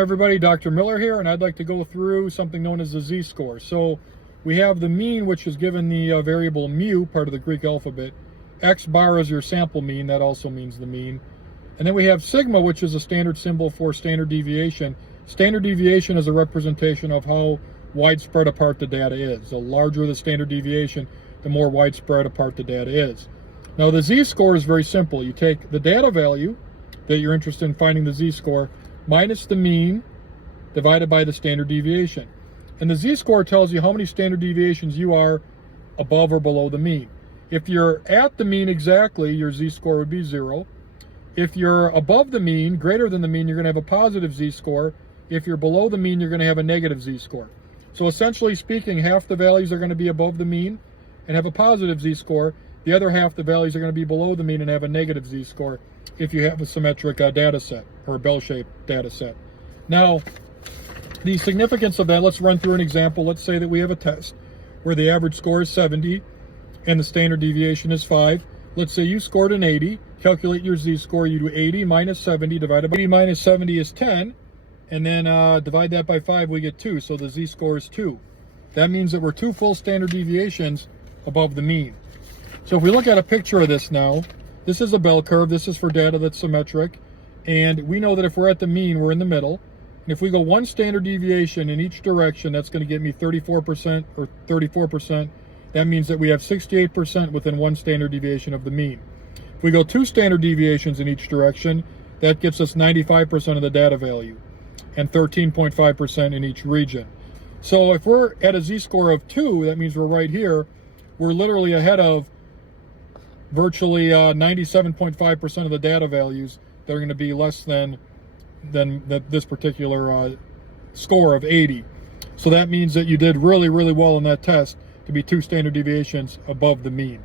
Everybody, Dr. Miller here, and I'd like to go through something known as the z-score. So we have the mean, which is given the variable mu, part of the Greek alphabet. X bar is your sample mean, that also means the mean. And then we have sigma, which is a standard symbol for standard deviation. Standard deviation is a representation of how widespread apart the data is. The larger the standard deviation, the more widespread apart the data is. Now the z-score is very simple. You take the data value that you're interested in finding the z-score, minus the mean divided by the standard deviation. And the z-score tells you how many standard deviations you are above or below the mean. If you're at the mean exactly, your z-score would be 0. If you're above the mean, greater than the mean, you're going to have a positive z-score. If you're below the mean, you're going to have a negative z-score. So essentially speaking, half the values are going to be above the mean and have a positive z-score. The other half the values are going to be below the mean and have a negative z-score if you have a symmetric data set or a bell-shaped data set. Now, the significance of that, let's run through an example. Let's say that we have a test where the average score is 70 and the standard deviation is 5. Let's say you scored an 80. Calculate your z-score. You do 80 minus 70 divided by 80 minus 70 is 10. And then divide that by 5, we get 2. So the z-score is 2. That means that we're 2 full standard deviations above the mean. So if we look at a picture of this now, this is a bell curve. This is for data that's symmetric. And we know that if we're at the mean, we're in the middle. And if we go 1 standard deviation in each direction, that's going to get me 34% or 34%. That means that we have 68% within 1 standard deviation of the mean. If we go 2 standard deviations in each direction, that gives us 95% of the data value and 13.5% in each region. So if we're at a z-score of 2, that means we're right here. We're literally ahead of virtually 97.5% of the data values that are going to be less than this particular score of 80. So that means that you did really, really well in that test to be 2 standard deviations above the mean.